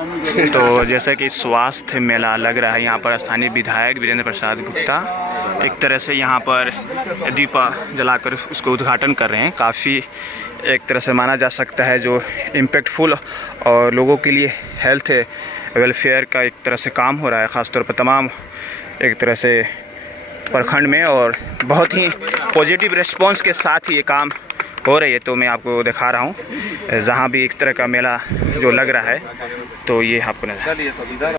तो जैसा कि स्वास्थ्य मेला लग रहा है, यहाँ पर स्थानीय विधायक वीरेंद्र प्रसाद गुप्ता एक तरह से यहाँ पर दीपा जलाकर उसको उद्घाटन कर रहे हैं। काफ़ी एक तरह से माना जा सकता है जो इम्पैक्टफुल और लोगों के लिए हेल्थ वेलफेयर का एक तरह से काम हो रहा है, ख़ासतौर पर तमाम एक तरह से प्रखंड में, और बहुत ही पॉजिटिव रिस्पांस के साथ ही ये काम हो रही है। तो मैं आपको दिखा रहा हूँ जहाँ भी एक तरह का मेला जो लग रहा है, तो ये आपको नजर।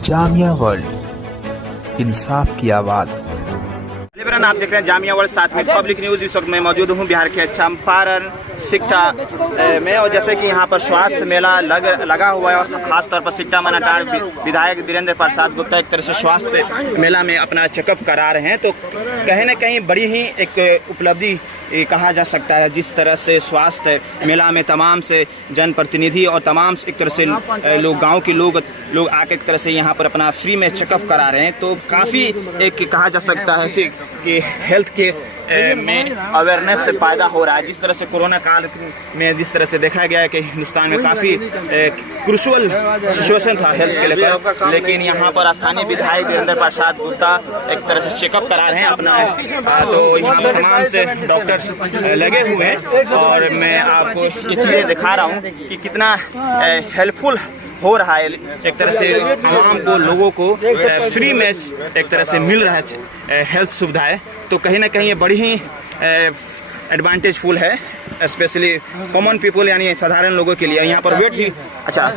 जामिया वर्ल्ड, इंसाफ की आवाज़। आप देख रहे हैं जामिया वर्ल्ड, साथ में पब्लिक न्यूज़। इस वक्त मैं मौजूद हूँ बिहार के चंपारण सिकटा में, और जैसे कि यहाँ पर स्वास्थ्य मेला लगा हुआ है, और ख़ासतौर पर सिकटा मनाटार विधायक वीरेंद्र प्रसाद गुप्ता एक तरह से स्वास्थ्य मेला में अपना चेकअप करा रहे हैं। तो कहीं ना कहीं बड़ी ही एक उपलब्धि कहा जा सकता है, जिस तरह से स्वास्थ्य मेला में तमाम से जनप्रतिनिधि और तमाम एक तरह से लोग, गांव के लोग आके एक तरह से यहाँ पर अपना फ्री में चेकअप करा रहे हैं। तो काफ़ी एक कहा जा सकता है कि हेल्थ के में अवेयरनेस से पैदा हो रहा है। जिस तरह से कोरोना काल में जिस तरह से देखा गया है कि हिंदुस्तान में काफ़ी क्रूशल सिचुएशन था हेल्थ के लेकर, लेकिन यहाँ पर स्थानीय विधायक वीरेंद्र प्रसाद गुप्ता एक तरह से चेकअप करा रहे हैं अपना। तो यहाँ पर तमाम से डॉक्टर्स लगे हुए हैं, और मैं आपको ये चीज़ें दिखा रहा हूँ कि कितना हेल्पफुल हो रहा है। एक तरह से तमाम को लोगों को फ्री में एक तरह से मिल रहा है हेल्थ सुविधाएं। तो कहीं ना कहीं ये बड़ी ही एडवांटेजफुल है, स्पेशली कॉमन पीपल यानी साधारण लोगों के लिए। यहाँ पर वेट भी अच्छा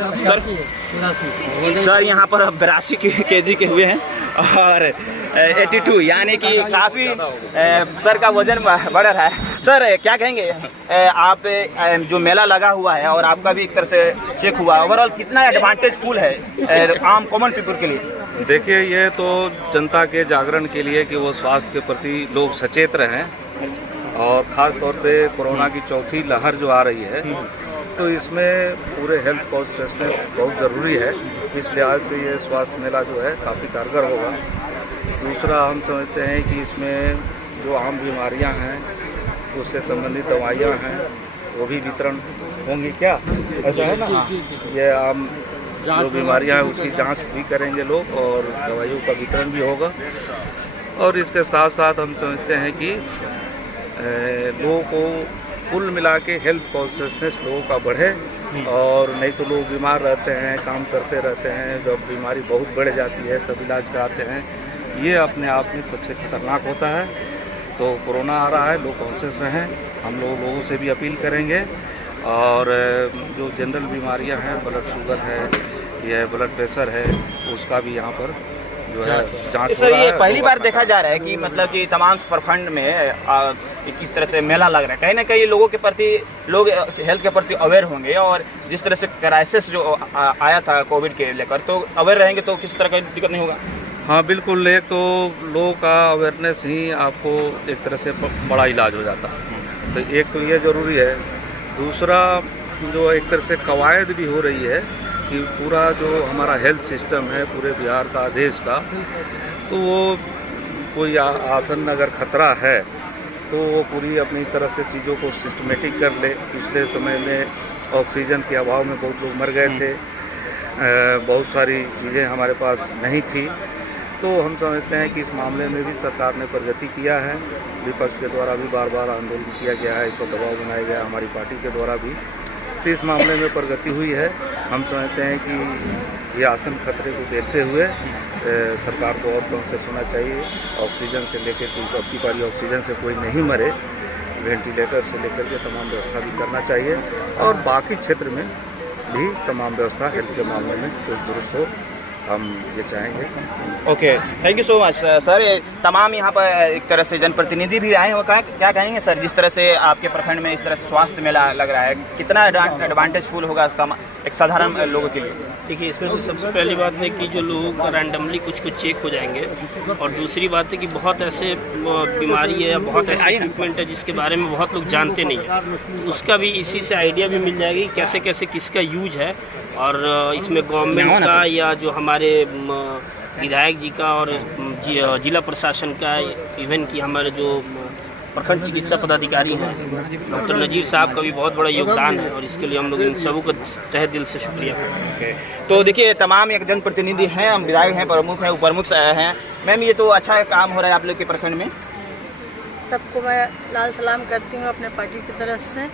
सर यहाँ पर 82 kg के हुए हैं, और 82 यानी कि काफ़ी सर का वजन बढ़ रहा है। सर क्या कहेंगे, आप जो मेला लगा हुआ है और आपका भी एक तरह से चेक हुआ, ओवरऑल कितना एडवांटेजफुल है आम कॉमन पीपल के लिए? देखिए, ये तो जनता के जागरण के लिए कि वो स्वास्थ्य के प्रति लोग सचेत रहें, और ख़ास तौर पे कोरोना की चौथी लहर जो आ रही है, तो इसमें पूरे हेल्थ कॉन्शियसनेस बहुत ज़रूरी है। इस लिहाज से ये स्वास्थ्य मेला जो है काफ़ी कारगर होगा। दूसरा, हम समझते हैं कि इसमें जो आम बीमारियां हैं, उससे संबंधित दवाइयां हैं, वो भी वितरण होंगी। क्या ऐसा है ना? ये आम जो बीमारियां हैं उसकी जांच भी करेंगे लोग, और दवाइयों का वितरण भी होगा। और इसके साथ साथ हम समझते हैं कि लोगों को कुल मिला के हेल्थ कॉन्शियसनेस लोगों का बढ़े, और नहीं तो लोग बीमार रहते हैं, काम करते रहते हैं, जब बीमारी बहुत बढ़ जाती है तब इलाज कराते हैं। ये अपने आप में सबसे खतरनाक होता है। तो कोरोना आ रहा है, लोग कॉन्शियस रहें। हम लोगों से भी अपील करेंगे, और जो जनरल बीमारियां हैं, ब्लड शुगर है या ब्लड प्रेशर है, उसका भी यहाँ पर जो है जांच हो रहा है। ये पहली बार देखा जा रहा है कि मतलब कि तमाम प्रखंड में किस तरह से मेला लग रहा है। कहीं ना कहीं लोगों के प्रति, लोग हेल्थ के प्रति अवेयर होंगे, और जिस तरह से क्राइसिस जो आया था कोविड के लेकर, तो अवेयर रहेंगे तो किसी तरह का दिक्कत नहीं होगा। हाँ बिल्कुल, एक तो लोगों का अवेयरनेस ही आपको एक तरह से बड़ा इलाज हो जाता है। तो एक तो ये ज़रूरी है। दूसरा, जो एक तरह से कवायद भी हो रही है कि पूरा जो हमारा हेल्थ सिस्टम है पूरे बिहार का, देश का, तो वो कोई आसन अगर खतरा है तो वो पूरी अपनी तरह से चीज़ों को सिस्टमेटिक कर ले। पिछले समय में ऑक्सीजन के अभाव में बहुत लोग मर गए थे, बहुत सारी चीज़ें हमारे पास नहीं थी। तो हम समझते हैं कि इस मामले में भी सरकार ने प्रगति किया है। विपक्ष के द्वारा भी बार बार आंदोलन किया गया है, इसको दबाव बनाया गया हमारी पार्टी के द्वारा भी, तो इस मामले में प्रगति हुई है। हम समझते हैं कि ये आसन खतरे को देखते हुए सरकार को और कॉन्शियस होना चाहिए। ऑक्सीजन से लेकर कोई अब की बारी ऑक्सीजन से कोई नहीं मरे, वेंटिलेटर से लेकर के तमाम व्यवस्था भी करना चाहिए, और बाकी क्षेत्र में भी तमाम व्यवस्था हेल्थ के मामले में दुरुस्त हो, हम ये चाहेंगे। Okay, thank you so much sir. तमाम यहाँ पर एक तरह से जनप्रतिनिधि भी आए हैं, क्या कहेंगे सर, जिस तरह से आपके प्रखंड में इस तरह से स्वास्थ्य मेला लग रहा है, कितना एडवांटेजफुल होगा एक साधारण लोगों के लिए? देखिए, इसमें तो सबसे पहली बात है कि जो लोग रैंडमली कुछ चेक हो जाएंगे, और दूसरी बात है कि बहुत ऐसे बीमारी है या बहुत ऐसे इक्विपमेंट है जिसके बारे में बहुत लोग जानते नहीं हैं, उसका भी इसी से आइडिया भी मिल जाएगी कैसे कैसे किसका यूज है। और इसमें गवर्नमेंट का या जो हमारे विधायक जी का और जिला प्रशासन का, इवन कि हमारे जो प्रखंड चिकित्सा पदाधिकारी हैं, डॉक्टर नजीर साहब का भी बहुत बड़ा योगदान है और इसके लिए हम लोग इन सबों का तहे दिल से शुक्रिया करते हैं। तो देखिए तमाम एक जनप्रतिनिधि हैं, हम विधायक हैं, प्रमुख हैं, उप प्रमुख हैं। मैम ये तो अच्छा काम हो रहा है आप लोग के प्रखंड में। सबको मैं लाल सलाम करती हूँ अपने पार्टी की तरफ से।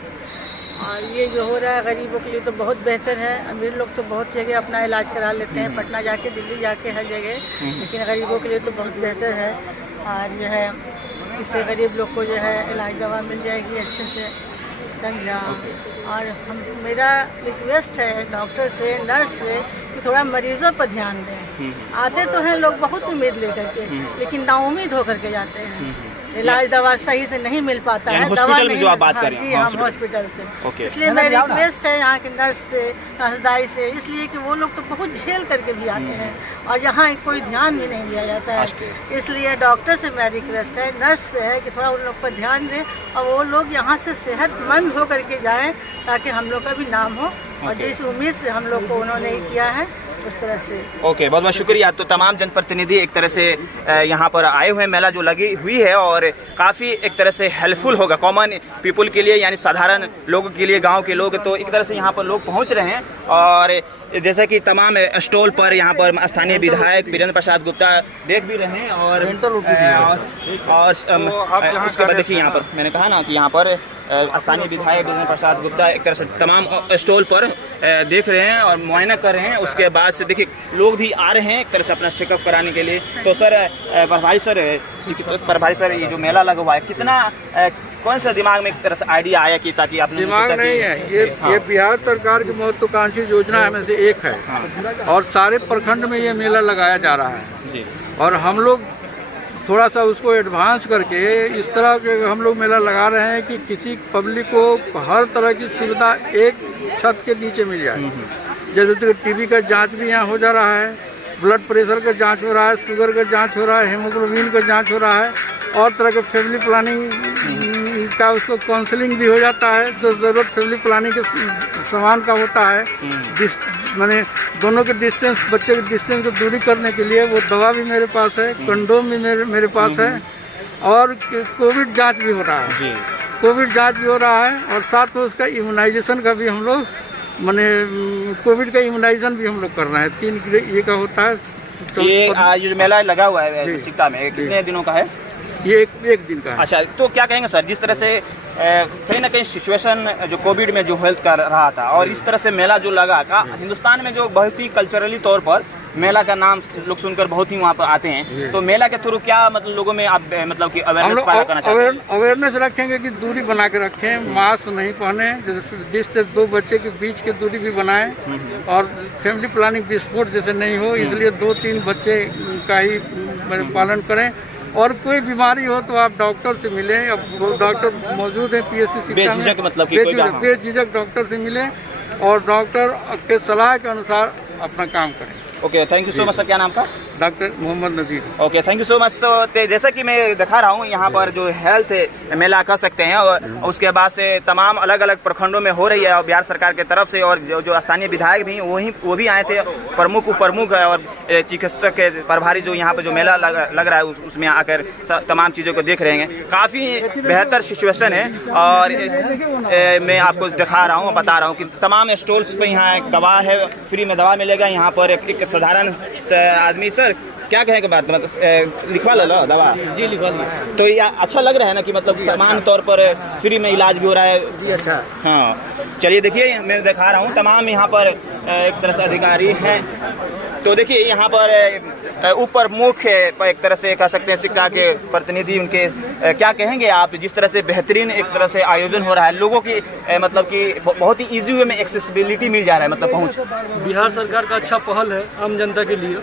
और ये जो हो रहा है गरीबों के लिए तो बहुत बेहतर है। अमीर लोग तो बहुत जगह अपना इलाज करा लेते हैं, पटना जाके, दिल्ली जाके, हर जगह, लेकिन गरीबों के लिए तो बहुत बेहतर है। और जो है इससे गरीब लोग को जो है इलाज दवा मिल जाएगी अच्छे से, समझा। और मेरा रिक्वेस्ट है डॉक्टर से, नर्स से कि थोड़ा मरीजों पर ध्यान दें। आते तो हैं लोग बहुत उम्मीद लेकर के, लेकिन नाउम्मीद होकर के जाते हैं। इलाज दवा सही से नहीं मिल पाता है, दवा नहीं जो आप बात कर रही हैं। जी हम हॉस्पिटल से। इसलिए मेरी रिक्वेस्ट है यहाँ के नर्स से, नर्सदाई से, इसलिए कि वो लोग तो बहुत झेल करके भी आते हैं और यहाँ कोई ध्यान भी नहीं दिया जाता है। इसलिए डॉक्टर से मेरी रिक्वेस्ट है, नर्स से है कि थोड़ा उन लोग पर ध्यान दें और वो लोग यहाँ से सेहतमंद हो करके जाएँ ताकि हम लोग का भी नाम हो। और जिस उम्मीद से हम लोग को उन्होंने किया है उस तरह से। ओके, बहुत बहुत शुक्रिया। तो तमाम जनप्रतिनिधि एक तरह से यहाँ पर आए हुए, मेला जो लगी हुई है और काफ़ी एक तरह से हेल्पफुल होगा कॉमन पीपल के लिए, यानी साधारण लोगों के लिए, गांव के लोग। तो एक तरह से यहाँ पर लोग पहुँच रहे हैं और जैसे कि तमाम स्टॉल पर यहाँ पर स्थानीय विधायक वीरेंद्र प्रसाद गुप्ता देख भी रहे हैं। और उसके बाद देखिए यहाँ पर मैंने कहा ना कि यहाँ पर स्थानीय विधायक वीरेंद्र प्रसाद गुप्ता एक तरह से तमाम स्टॉल पर देख रहे हैं और मुआयना कर रहे हैं। उसके बाद से देखिए लोग भी आ रहे हैं एक तरह से अपना चेकअप कराने के लिए। तो सर प्रभारी सर ये जो मेला लगा हुआ है, कितना कौन सा दिमाग में एक तरह से आइडिया आया कि ताकि आपने दिमाग नहीं है ये बिहार सरकार की महत्वाकांक्षी योजना में से एक है और सारे प्रखंड में ये मेला लगाया जा रहा है जी। और हम लोग थोड़ा सा उसको एडवांस करके इस तरह के हम लोग मेला लगा रहे हैं कि किसी पब्लिक को हर तरह की सुविधा एक छत के नीचे मिल जाए। जैसे टीबी का जांच भी यहाँ हो जा रहा है, ब्लड प्रेशर का जांच हो रहा है, शुगर का जांच हो रहा है, हेमोग्लोबिन का जांच हो रहा है और तरह के फैमिली प्लानिंग का उसको काउंसलिंग भी हो जाता है। जो ज़रूरत फैमिली प्लानिंग के सामान का होता है, माने दोनों के डिस्टेंस, बच्चे के डिस्टेंस को दूरी करने के लिए वो दवा भी मेरे पास है, कंडोम भी मेरे पास है और कोविड जांच भी हो रहा है। कोविड जांच भी हो रहा है और साथ में उसका इम्यूनाइजेशन का भी हम लोग, माने कोविड का इम्यूनाइजेशन भी हम लोग कर रहे हैं। 3 ये का होता है। ये मेला लगा हुआ है सिक्का में, कितने दिनों का है? ये एक दिन का है। अच्छा, तो क्या कहेंगे सर, जिस तरह से कहीं ना कहीं सिचुएशन जो कोविड में जो हेल्थ कर रहा था और इस तरह से मेला जो लगा का हिंदुस्तान में जो बहुत ही कल्चरली तौर पर मेला का नाम लोग सुनकर बहुत ही वहाँ पर आते हैं, तो मेला के थ्रू क्या मतलब लोगों में आप मतलब कि अवेयरनेस पैदा करना चाहते हैं? अवेयरनेस रखेंगे कि दूरी बना के रखें, मास्क नहीं पहने, डिस्टेंस 2 बच्चे के बीच की दूरी भी बनाएं और फैमिली प्लानिंग विस्फोट जैसे नहीं हो, इसलिए 2-3 बच्चे का ही पालन करें। और कोई बीमारी हो तो आप डॉक्टर से मिलें, अब डॉक्टर मौजूद है PSC शिक्षा में, मतलब बेझिझक डॉक्टर से मिलें और डॉक्टर के सलाह के अनुसार अपना काम करें। Okay, thank you so much sir. क्या नाम का? Doctor Mohammad Nazir. Okay, thank you so much. तो जैसा कि मैं दिखा रहा हूँ यहाँ पर जो हेल्थ मेला कर सकते हैं और उसके बाद से तमाम अलग अलग प्रखंडों में हो रही है और बिहार सरकार की तरफ से, और जो स्थानीय विधायक भी वो भी आए थे, प्रमुख उप प्रमुख और चिकित्सक के प्रभारी जो यहाँ पर जो मेला लग रहा है उसमें आकर तमाम चीज़ों को देख रहे हैं। काफ़ी बेहतर सिचुएशन है और मैं आपको दिखा रहा हूँ, बता रहा हूँ कि तमाम स्टोर्स पर यहाँ एक दवा है, फ्री में दवा मिलेगा। यहाँ पर एक साधारण आदमी, सर क्या कहें के बात, मतलब लिखवा लो दवा? जी लिखवा दिया। तो ये अच्छा लग रहा है ना कि मतलब समान तौर पर फ्री में इलाज भी हो रहा है? जी अच्छा। हाँ, चलिए देखिए मैं दिखा रहा हूँ तमाम यहाँ पर एक तरह से अधिकारी हैं। तो देखिए यहाँ पर ऊपर मुख्य एक तरह से कह सकते हैं सिक्का के प्रतिनिधि, उनके क्या कहेंगे आप, जिस तरह से बेहतरीन एक तरह से आयोजन हो रहा है, लोगों की मतलब कि बहुत ही इजी वे में एक्सेसिबिलिटी मिल जा रहा है, मतलब पहुँच। बिहार सरकार का अच्छा पहल है आम जनता के लिए।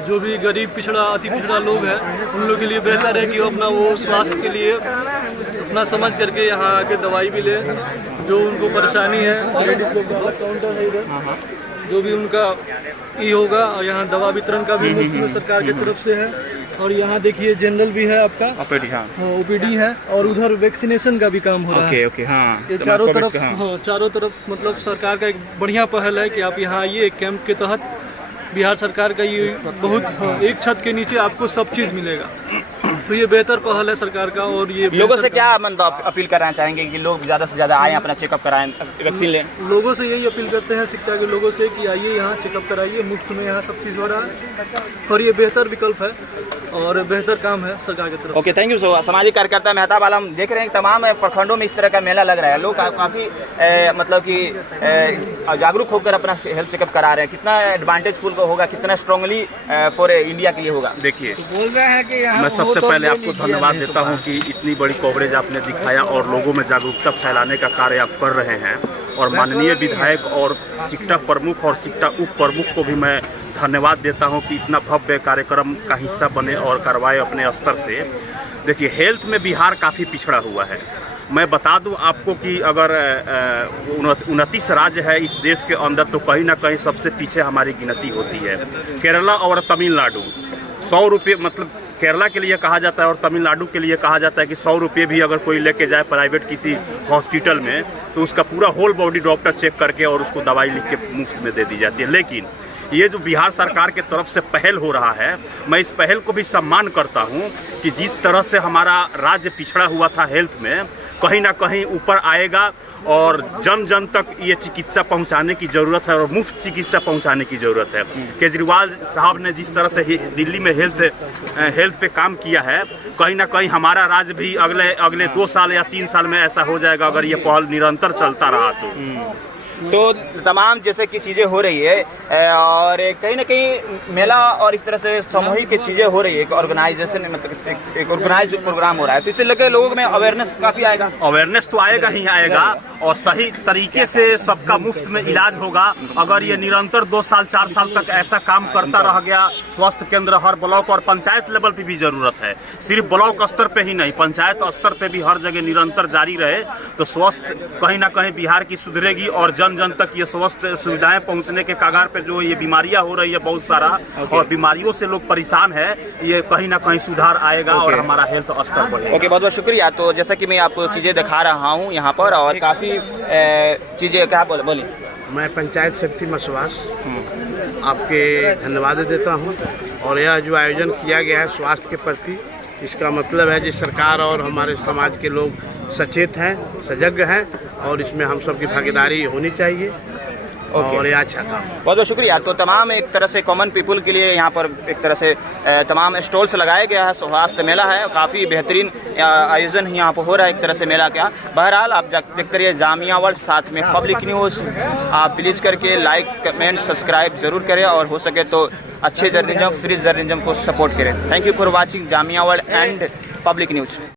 जो भी गरीब पिछड़ा अति पिछड़ा लोग हैं उन लोग के लिए बेहतर है कि अपना वो स्वास्थ्य के लिए अपना समझ करके यहाँ आके दवाई भी ले, जो उनको परेशानी है। लेडीज लोग का काउंटर है इधर, जो भी उनका ये होगा। और यहाँ दवा वितरण का भी मुफ्त में सरकार की तरफ से है। और यहाँ देखिए जनरल भी है आपका, OPD है और उधर वैक्सीनेशन का भी काम हो रहा है। ओके, हाँ, ये चारों तरफ, हाँ चारों तरफ मतलब सरकार का एक बढ़िया पहल है कि आप यहाँ आइए। कैंप के तहत बिहार सरकार का ये बहुत, एक छत के नीचे आपको सब चीज़ मिलेगा। तो ये बेहतर पहल है सरकार का। और ये लोगों से क्या मतलब अपील करना चाहेंगे कि लोग ज़्यादा से ज़्यादा आएँ, अपना चेकअप कराएं, वैक्सीन लें? लोगों से यही अपील करते हैं सिक्टा के लोगों से कि आइए यहाँ चेकअप कराइए, मुफ्त में यहाँ सब चीज़ हो रहा है और ये बेहतर विकल्प है और बेहतर काम है सरकार की तरफ। Okay, thank you. सो सामाजिक कार्यकर्ता मेहताब आलम देख रहे हैं तमाम प्रखंडों में इस तरह का मेला लग रहा है। लोग काफ़ी मतलब कि जागरूक होकर अपना हेल्थ चेकअप करा रहे हैं। कितना एडवांटेजफुल होगा, कितना स्ट्रांगली फॉर इंडिया के लिए होगा? देखिए, बोल रहे हैं कि मैं सबसे पहले आपको धन्यवाद देता हूं कि इतनी बड़ी कवरेज आपने दिखाया और लोगों में जागरूकता फैलाने का कार्य आप कर रहे हैं। और माननीय विधायक और सिक्टा प्रमुख और सिक्टा उप प्रमुख को भी मैं धन्यवाद देता हूं कि इतना भव्य कार्यक्रम का हिस्सा बने और करवाए अपने स्तर से। देखिए, हेल्थ में बिहार काफ़ी पिछड़ा हुआ है। मैं बता दूं आपको कि अगर 29 राज्य है इस देश के अंदर, तो कहीं ना कहीं सबसे पीछे हमारी गिनती होती है। केरला और तमिलनाडु 100 रुपये, मतलब केरला के लिए कहा जाता है और तमिलनाडु के लिए कहा जाता है कि 100 रुपये भी अगर कोई लेके जाए प्राइवेट किसी हॉस्पिटल में, तो उसका पूरा होल बॉडी डॉक्टर चेक करके और उसको दवाई लिख के मुफ्त में दे दी जाती है। लेकिन ये जो बिहार सरकार के तरफ से पहल हो रहा है, मैं इस पहल को भी सम्मान करता हूँ कि जिस तरह से हमारा राज्य पिछड़ा हुआ था हेल्थ में, कहीं ना कहीं ऊपर आएगा और जन जन तक ये चिकित्सा पहुंचाने की ज़रूरत है और मुफ्त चिकित्सा पहुंचाने की ज़रूरत है। केजरीवाल साहब ने जिस तरह से दिल्ली में हेल्थ पे काम किया है, कहीं ना कहीं हमारा राज्य भी अगले 2 साल या 3 साल में ऐसा हो जाएगा अगर ये पहल निरंतर चलता रहा तो तमाम जैसे कि चीज़ें हो रही है और कहीं ना कहीं मेला और इस तरह से सामूहिक चीज़ें हो रही है, एक ऑर्गेनाइजेशन मतलब एक ऑर्गेनाइज प्रोग्राम हो रहा है, तो इससे लगे लोगों में अवेयरनेस काफ़ी आएगा। अवेयरनेस तो आएगा ही आएगा और सही तरीके से सबका मुफ्त में इलाज होगा। अगर ये निरंतर 2 साल 4 साल तक ऐसा काम करता रह गया, स्वास्थ्य केंद्र हर ब्लॉक और पंचायत लेवल पे भी जरूरत है, सिर्फ ब्लॉक स्तर पे ही नहीं, पंचायत स्तर पे भी हर जगह निरंतर जारी रहे, तो स्वास्थ्य कहीं ना कहीं बिहार की सुधरेगी और जन जन तक ये स्वास्थ्य सुविधाएं पहुंचने के कगार पे जो ये बीमारियां हो रही है बहुत सारा और बीमारियों से लोग परेशान है, ये कहीं ना कहीं सुधार आएगा और हमारा हेल्थ स्तर बढ़ेगा। ओके, बहुत बहुत शुक्रिया। तो जैसा कि मैं आपको चीज़ें दिखा रहा हूँ यहाँ पर और काफ़ी चीज़ें क्या बोलिए। मैं पंचायत सेक्रेटरी मसवास आपके धन्यवाद देता हूँ और यह जो आयोजन किया गया है स्वास्थ्य के प्रति, इसका मतलब है कि सरकार और हमारे समाज के लोग सचेत हैं, सजग हैं और इसमें हम सबकी भागीदारी होनी चाहिए और ये अच्छा काम। बहुत बहुत शुक्रिया। तो तमाम एक तरह से कॉमन पीपल के लिए यहाँ पर एक तरह से तमाम स्टॉल्स लगाया गया है, स्वास्थ्य मेला है, काफ़ी बेहतरीन आयोजन यहाँ पर हो रहा है एक तरह से मेला का। बहरहाल आप देखते रहिए जामिया वर्ल्ड, साथ में पब्लिक न्यूज़। आप प्लीज़ करके लाइक कमेंट सब्सक्राइब ज़रूर करें और हो सके तो अच्छे जर्नलिज्म, फ्री जर्नलिज्म को सपोर्ट करें। Thank you for watching Jamia world and public news.